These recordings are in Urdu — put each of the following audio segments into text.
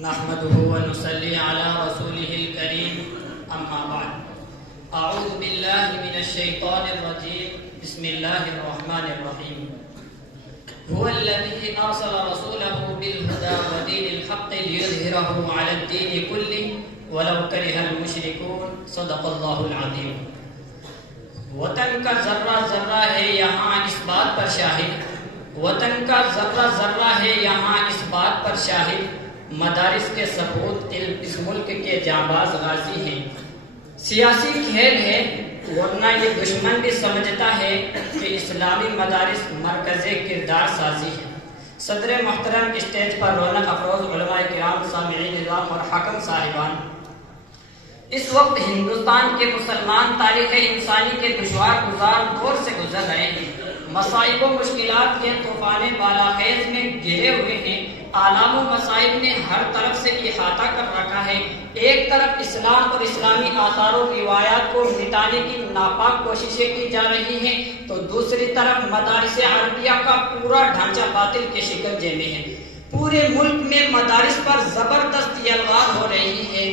نحمده ونصلي على رسوله الكريم اما بعد اعوذ بالله من الشيطان الرجيم بسم الله الرحمن الرحيم هو الذي ارسل رسوله بالهدى ودين الحق ليظهره على الدين كله ولو كره المشركون صدق الله العظيم وطن کا ذرہ ذرہ ہے یہاں اس بات پر شاہد وطن کا ذرہ ذرہ ہے یہاں اس بات پر شاہد مدارس کے ثبوت علم اس ملک کے جانباز غازی ہیں سیاسی کھیل ہے ورنہ یہ دشمن بھی سمجھتا ہے کہ اسلامی مدارس مرکز کردار سازی ہے صدر محترم اسٹیج پر رونق افروز علماء کرام سامعین نظام اور حکم صاحبان اس وقت ہندوستان کے مسلمان تاریخ انسانی کے دشوار گزار دور سے گزر رہے ہیں مصائب و مشکلات کے طوفان بالاخیز میں گھرے ہوئے ہیں آلام و مصائب نے ہر طرف سے احاطہ کر رکھا ہے ایک طرف اسلام اور اسلامی آثار و روایات کو مٹانے کی ناپاک کوششیں کی جا رہی ہیں تو دوسری طرف مدارس عربیہ کا پورا ڈھانچہ باطل کے شکنجے میں ہے پورے ملک میں مدارس پر زبردست یلغار ہو رہی ہے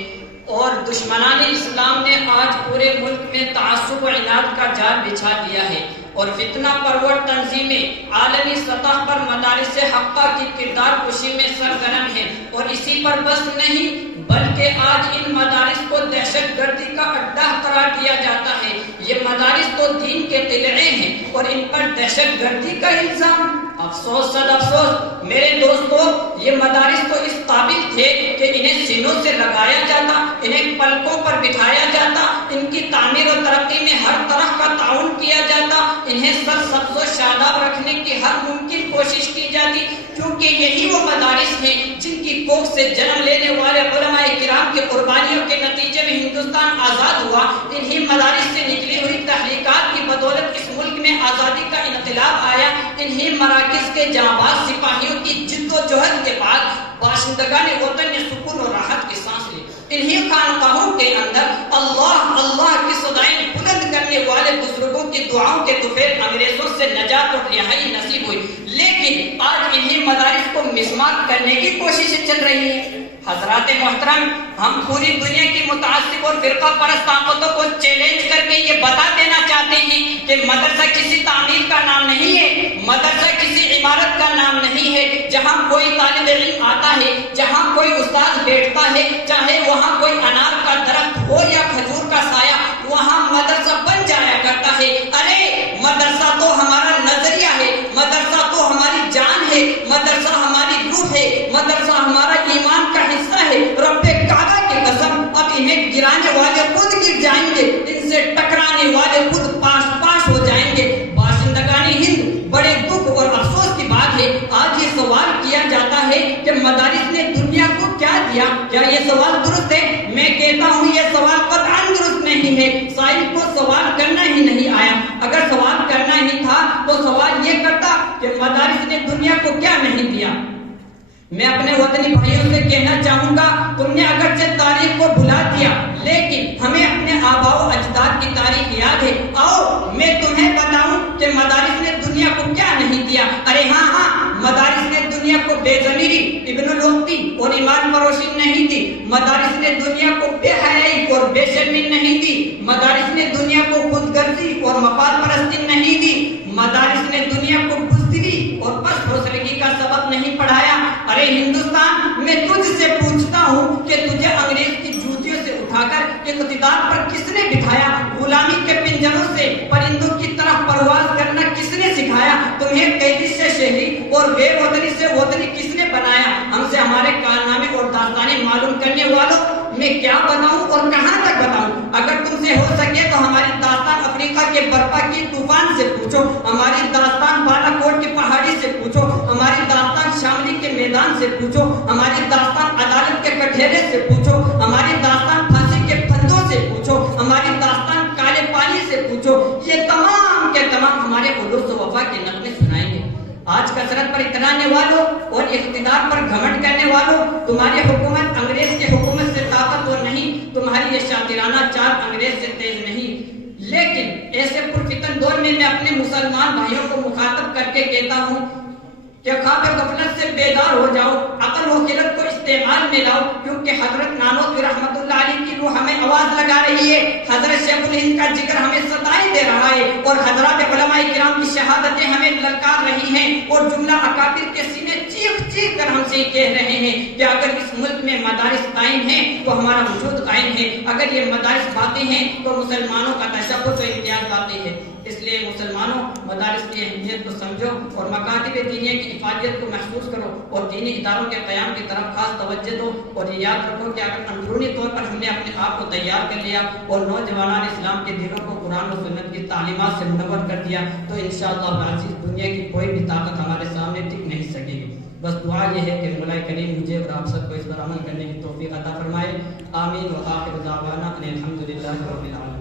اور دشمنان اسلام نے آج پورے ملک میں تعصب و عناد کا جال بچھا دیا ہے اور فتنہ پرور تنظیمیں عالمی سطح پر مدارس حقہ کی کردار کشی میں سرگرم ہیں اور اسی پر بس نہیں بلکہ آج ان مدارس کو دہشت گردی کا اڈہ قرار دیا جاتا ہے یہ مدارس تو دین کے قلعے ہیں اور ان پر دہشت گردی کا الزام افسوس صد افسوس میرے دوستو یہ مدارس تو اس قابل تھے کہ انہیں سینوں سے لگایا جاتا انہیں پلکوں پر بٹھایا جاتا ان کی تعمیر و ترقی میں ہر طرح کا تعاون کیا جاتا انہیں سر سبز و شاداب رکھنے کی ہر ممکن کوشش کی جاتی کیونکہ یہی وہ مدارس ہیں جن کی کوکھ سے جنم لینے والے علماء کرام کی قربانیوں کے نتیجے میں ہندوستان آزاد ہوا انہی مدارس سے نکلی ہوئی تحقیقات کی بدولت اس ملک میں آزادی کا انقلاب آیا انہی مراکز کے جانباز سپاہیوں کی جد و جہد کے بعد باشندگان وطن نے سکون اور راحت کی سانس لی انہی خانقاہوں کے اندر اللہ اللہ کی صدائیں بلند کرنے والے بزرگوں کی دعاؤں کے طفیل انگریزوں سے نجات اور رہائی نصیب ہوئی لیکن آج انہی مدارس کو مسمار کرنے کی کوششیں چل رہی ہیں حضرات محترم ہم پوری دنیا کی متعصب اور فرقہ پرست طاقتوں کو چیلنج کر کے یہ بتا دینا چاہتے ہیں کہ مدرسہ کسی تعمیر کا نام نہیں ہے مدرسہ کسی عمارت کا نام نہیں ہے جہاں کوئی طالب علم آتا ہے جہاں کوئی استاد بیٹھتا ہے چاہے وہاں کوئی انار کا درخت ہو یا کھجور کا سایہ وہاں مدرسہ بن جایا کرتا ہے ارے مدرسہ تو ہمارا نظریہ ہے مدرسہ تو ہماری جان ہے مدرسہ ہماری روح ہے مدرسہ ہمارا ایمان کا حصہ ہے رب کعبہ کی قسم اب انہیں گرانے والے خود گر جائیں گے ان سے ٹکرانے والے خود پاش پاش ہو جائیں گے باشندگان ہند بڑے دکھ اور افسوس کی بات ہے آج یہ سوال کیا جاتا ہے کہ مدارس نے دنیا کو کیا دیا کیا یہ سوال درست ہے میں کہتا ہوں یہ سوال قطعاً درست نہیں ہے سائل کو سوال کرنا ہی نہیں آیا اگر سوال کرنا ہی تھا تو سوال یہ کرتا کہ مدارس نے دنیا کو کیا نہیں دیا میں اپنے وطنی بھائیوں سے کہنا چاہوں گا تم نے اگرچہ تاریخ کو بھلا دیا لیکن ہمیں اپنے آباء و اجداد کی تاریخ یاد ہے آؤ میں تمہیں بتاؤں کہ مدارس نے دنیا کو کیا نہیں دیا ارے ہاں مدارس نے دنیا کو بے ضمیری ابن الوقتی اور ایمان فروشی نہیں دی مدارس نے دنیا کو بے حیائی اور بے شرمی نہیں دی مدارس نے دنیا کو خود غرضی اور مفاد پرستی نہیں دی مدارس نے دنیا کو بزدلی اور پست حوصلگی کا سبق نہیں پڑھایا ارے ہندوستان میں تجھ سے پوچھتا ہوں کہ تجھے انگریز کی جوتیوں سے اٹھا کر اقتدار پر کس نے بٹھایا غلامی کے پنجروں سے پرندوں کی طرح پرواز کرنا کس نے سکھایا تمہیں قیدی سے شہری اور بے وطنی سے وطنی کس نے بنایا ہم سے ہمارے کارنامے اور داستانیں معلوم کرنے والوں میں کیا بتاؤں اور کہاں تک بتاؤں اگر تم سے ہو سکے تو ہماری داستان افریقہ کے برپا کی طوفان سے پوچھو ہماری داستان بالا کوٹ کی پہاڑی سے پوچھو ہماری داستان شاملی کے میدان سے پوچھو ہماری داستان عدالت کے کٹہرے سے پوچھو ہماری داستان پھانسی کے پھندوں سے پوچھو ہماری داستان کالے پانی سے پوچھو یہ تمام کے تمام ہمارے علوف و وفا کے نغمے سنائیں گے آج کثرت پر اترانے والوں اور اقتدار پر گھمنڈ کرنے والوں تمہاری حکومت انگریز کی حکومت سے طاقتور نہیں تمہاری یہ شاطرانہ چال انگریز سے تیز نہیں لیکن ایسے پرفتن دور میں اپنے مسلمان بھائیوں کو مخاطب کر کے کہتا ہوں کہ خواب غفلت سے بیدار ہو جاؤ، عقل و خرد کو استعمال میں لاؤ، کیونکہ حضرت نانوتوی رحمت اللہ علیہ کی روح ہمیں آواز لگا رہی ہے، حضرت شیخ الہند کا ذکر ہمیں ستائی دے رہا ہے، اور حضرات علماء کرام کی شہادتیں ہمیں للکار رہی ہیں، اور جملہ اکابر کے سینے چیخ چیخ کر ہم سے کہہ رہے ہیں کہ اگر اس ملک میں مدارس قائم ہیں تو ہمارا وجود قائم ہے، اگر یہ مدارس باقی ہیں تو مسلمانوں کا تشبث و امتیاز باقی ہے۔ اس لیے مسلمانوں مدارس کی اہمیت کو سمجھو اور مکاتب دینیہ کی افادیت کو محسوس کرو اور دینی اداروں کے قیام کی طرف خاص توجہ دو، اور یہ یاد رکھو کہ اگر اندرونی طور پر ہم نے اپنے آپ کو تیار کر لیا اور نوجوانان اسلام کے دلوں کو قرآن و سنت کی تعلیمات سے منور کر دیا تو انشاءاللہ العزیز دنیا کی کوئی بھی طاقت ہمارے سامنے ٹک نہیں سکے گی۔ بس دعا یہ ہے کہ مولا کریم مجھے اور آپ سب کو اس پر عمل کرنے کی توفیق عطا فرمائے۔ آمین و آخر دعوانا ان الحمدللہ رب العالمین۔